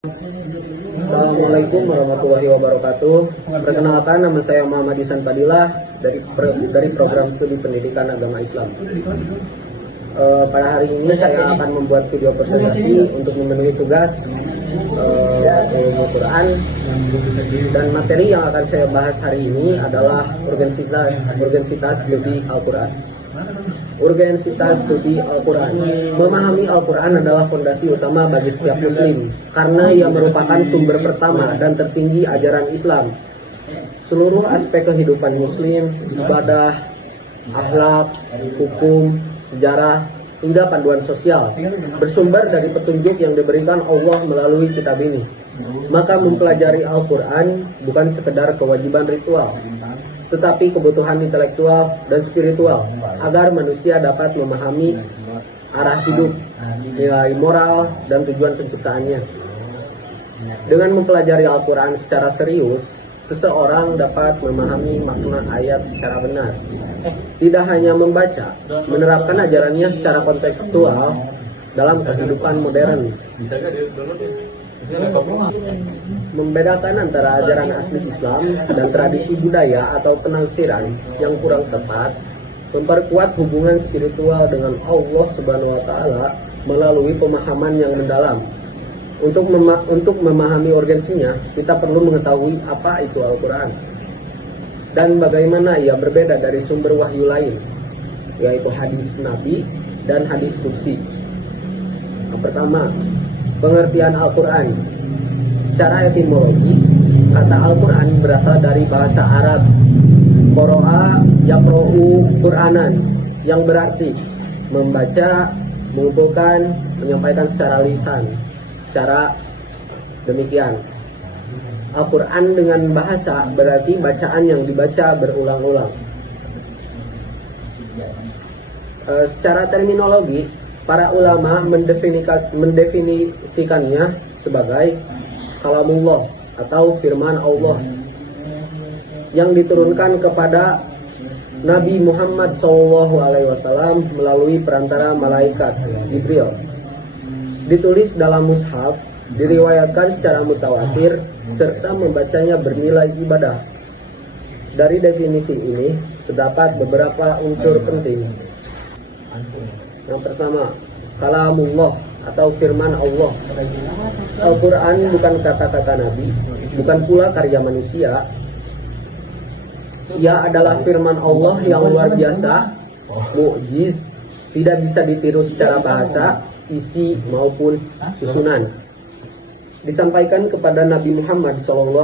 Assalamualaikum warahmatullahi wabarakatuh. Perkenalkan, nama saya Muhammad Ihsan Fadilah dari program studi pendidikan agama Islam. Pada hari ini saya akan membuat video presentasi untuk memenuhi tugas Al-Quran, dan materi yang akan saya bahas hari ini adalah urgensitas studi Al-Quran. Urgensitas studi Al-Quran. Memahami Al-Quran adalah fondasi utama bagi setiap muslim, karena ia merupakan sumber pertama dan tertinggi ajaran Islam. Seluruh aspek kehidupan muslim, ibadah, akhlak, hukum, sejarah, hingga panduan sosial bersumber dari petunjuk yang diberikan Allah melalui kitab ini. Maka mempelajari Al-Quran bukan sekedar kewajiban ritual, tetapi kebutuhan intelektual dan spiritual agar manusia dapat memahami arah hidup, nilai moral, dan tujuan penciptaannya. Dengan mempelajari Al-Quran secara serius, seseorang dapat memahami makna ayat secara benar. Tidak hanya membaca, menerapkan ajarannya secara kontekstual dalam kehidupan modern. Membedakan antara ajaran asli Islam dan tradisi budaya atau penafsiran yang kurang tepat, memperkuat hubungan spiritual dengan Allah Subhanahu wa Ta'ala melalui pemahaman yang mendalam. Untuk memahami urgensinya, kita perlu mengetahui apa itu Al-Quran dan bagaimana ia berbeda dari sumber wahyu lain, yaitu hadis Nabi dan hadis Qudsi. Yang pertama, pengertian Al-Quran. Secara etimologi, kata Al-Quran berasal dari bahasa Arab Qoro'a yaqro'u Qur'anan, yang berarti membaca, mengumpulkan, menyampaikan secara lisan. Secara demikian, Al-Quran dengan bahasa berarti bacaan yang dibaca berulang-ulang. Secara terminologi, para ulama mendefinisikannya sebagai kalamullah atau firman Allah yang diturunkan kepada Nabi Muhammad SAW melalui perantara malaikat Jibril. Ditulis dalam mushaf, diriwayatkan secara mutawatir, serta membacanya bernilai ibadah. Dari definisi ini terdapat beberapa unsur penting. Yang pertama, kalamullah atau firman Allah. Al-Quran bukan kata-kata Nabi, bukan pula karya manusia. Ia adalah firman Allah yang luar biasa, mukjiz, tidak bisa ditiru secara bahasa, isi maupun susunan. Disampaikan kepada Nabi Muhammad SAW,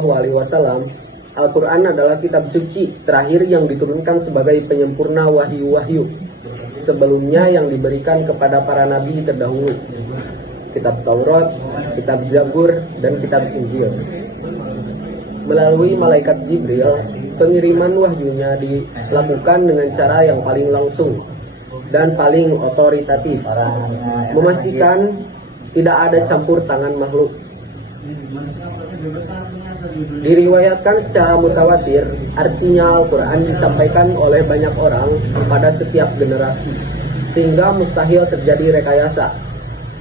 Al-Quran adalah kitab suci terakhir yang diturunkan sebagai penyempurna wahyu-wahyu sebelumnya yang diberikan kepada para nabi terdahulu, kitab Taurat, kitab Zabur, dan kitab Injil. Melalui malaikat Jibril, pengiriman wahyunya dilakukan dengan cara yang paling langsung dan paling otoritatif, memastikan tidak ada campur tangan makhluk. Diriwayatkan secara mutawatir, artinya Al-Quran disampaikan oleh banyak orang pada setiap generasi, sehingga mustahil terjadi rekayasa.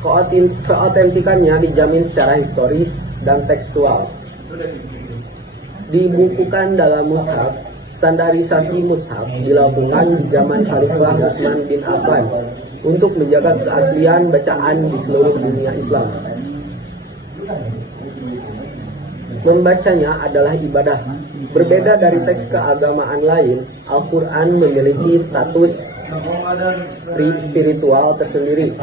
Keautentikannya dijamin secara historis dan tekstual. Dibukukan dalam mushaf. Standarisasi mushaf dilakukan di zaman Khalifah Utsman bin Affan untuk menjaga keaslian bacaan di seluruh dunia Islam. Membacanya adalah ibadah. Berbeda dari teks keagamaan lain, Al-Quran memiliki status spiritual tersendiri.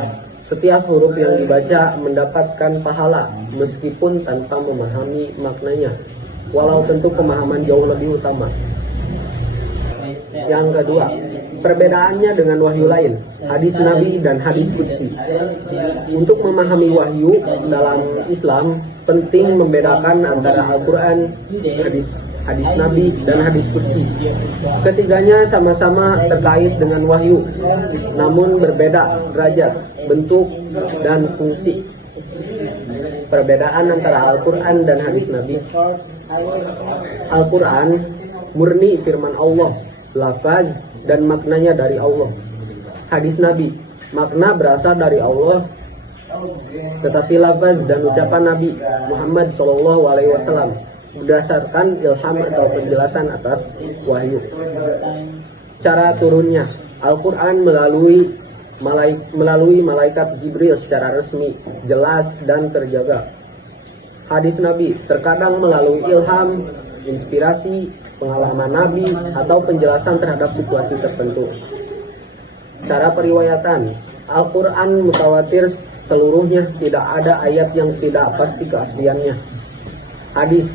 Setiap huruf yang dibaca mendapatkan pahala meskipun tanpa memahami maknanya, walau tentu pemahaman jauh lebih utama. Yang kedua, perbedaannya dengan wahyu lain, hadis Nabi dan hadis Qudsi. Untuk memahami wahyu dalam Islam, penting membedakan antara Al-Quran, hadis Nabi, dan hadis Qudsi. Ketiganya sama-sama terkait dengan wahyu, namun berbeda derajat, bentuk, dan fungsi. Perbedaan antara Al-Quran dan hadis Nabi. Al-Quran murni firman Allah, lafaz dan maknanya dari Allah. Hadis Nabi, makna berasal dari Allah, tetapi lafaz dan ucapan Nabi Muhammad SAW berdasarkan ilham atau penjelasan atas wahyu. Cara turunnya Al-Quran melalui malaikat Jibril secara resmi, jelas dan terjaga. Hadis Nabi terkadang melalui ilham, inspirasi, pengalaman Nabi, atau penjelasan terhadap situasi tertentu. Cara periwayatan Al-Quran mutawatir seluruhnya, tidak ada ayat yang tidak pasti keasliannya. Hadis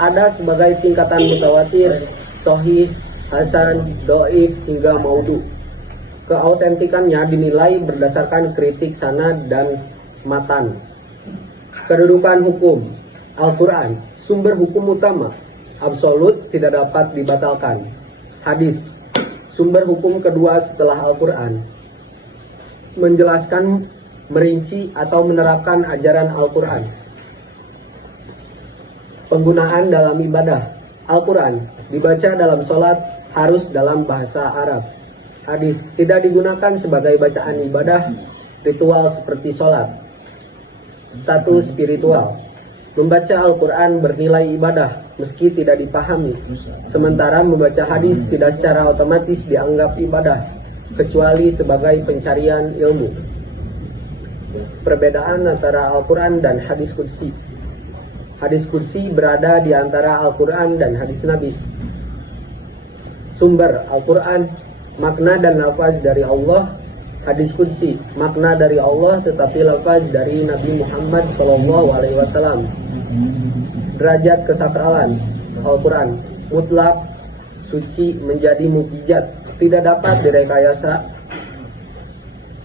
ada sebagai tingkatan mutawatir, sahih, hasan, doif, hingga maudhu. Keautentikannya dinilai berdasarkan kritik sanad dan matan. Kedudukan hukum Al-Quran, sumber hukum utama, absolut, tidak dapat dibatalkan. Hadis, sumber hukum kedua setelah Al-Quran, menjelaskan, merinci, atau menerapkan ajaran Al-Quran. Penggunaan dalam ibadah Al-Quran dibaca dalam sholat harus dalam bahasa Arab. Hadis, tidak digunakan sebagai bacaan ibadah ritual seperti sholat. Status spiritual, membaca Al-Quran bernilai ibadah meski tidak dipahami, sementara membaca hadis tidak secara otomatis dianggap ibadah kecuali sebagai pencarian ilmu. Perbedaan antara Al-Quran dan hadis qudsi. Hadis qudsi berada di antara Al-Quran dan hadis Nabi. Sumber Al-Quran, makna dan lafaz dari Allah. Hadis qudsi, makna dari Allah tetapi lafaz dari Nabi Muhammad SAW. Derajat kesakralan Al-Quran, mutlak, suci, menjadi mukjizat, tidak dapat direkayasa.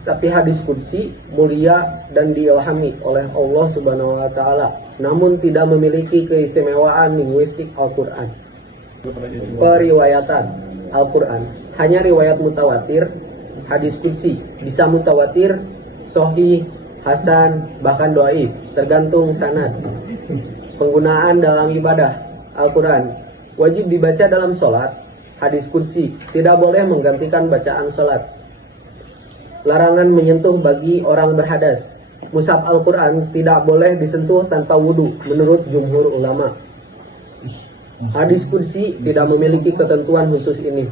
Tapi hadis qudsi mulia dan diilhami oleh Allah Subhanahu wa taala, namun tidak memiliki keistimewaan linguistik Al-Quran. Periwayatan Al-Quran, hanya riwayat mutawatir. Hadis qudsi bisa mutawatir, sahih, hasan, bahkan dhaif, tergantung sanad. Penggunaan dalam ibadah Al-Quran, wajib dibaca dalam sholat. Hadis qudsi tidak boleh menggantikan bacaan sholat. Larangan menyentuh bagi orang berhadas. Mushaf Al-Quran tidak boleh disentuh tanpa wudhu menurut jumhur ulama. Hadis qudsi tidak memiliki ketentuan khusus ini.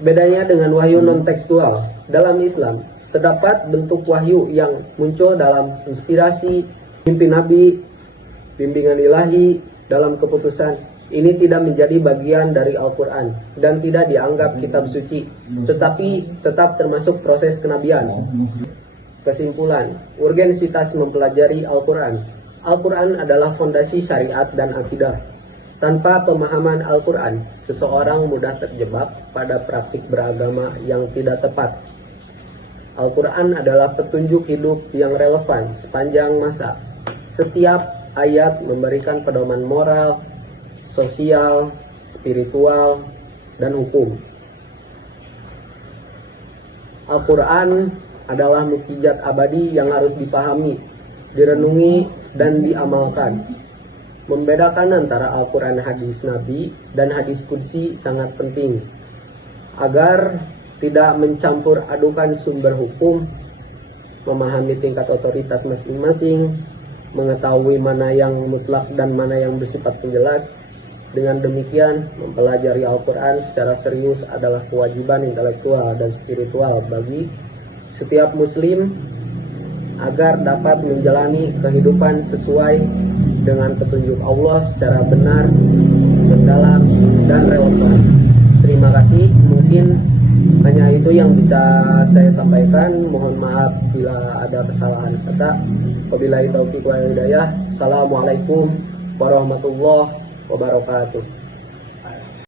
Bedanya dengan wahyu non-tekstual, dalam Islam terdapat bentuk wahyu yang muncul dalam inspirasi, mimpi Nabi, bimbingan ilahi, dalam keputusan. Ini tidak menjadi bagian dari Al-Quran dan tidak dianggap kitab suci, tetapi tetap termasuk proses kenabian. Kesimpulan, urgensitas mempelajari Al-Quran. Al-Quran adalah fondasi syariat dan akidah. Tanpa pemahaman Al-Quran, seseorang mudah terjebak pada praktik beragama yang tidak tepat. Al-Quran adalah petunjuk hidup yang relevan sepanjang masa. Setiap ayat memberikan pedoman moral, sosial, spiritual, dan hukum. Al-Quran adalah mukjizat abadi yang harus dipahami, direnungi, dan diamalkan. Membedakan antara Al-Quran hadis Nabi dan hadis qudsi sangat penting agar tidak mencampur adukan sumber hukum, memahami tingkat otoritas masing-masing, mengetahui mana yang mutlak dan mana yang bersifat penjelas. Dengan demikian, mempelajari Al-Quran secara serius adalah kewajiban intelektual dan spiritual bagi setiap muslim agar dapat menjalani kehidupan sesuai dengan petunjuk Allah secara benar, mendalam, dan relevan. Terima kasih. Mungkin hanya itu yang bisa saya sampaikan. Mohon maaf bila ada kesalahan kata. Wabillahi taufiq wal hidayah. Assalamualaikum warahmatullahi wabarakatuh.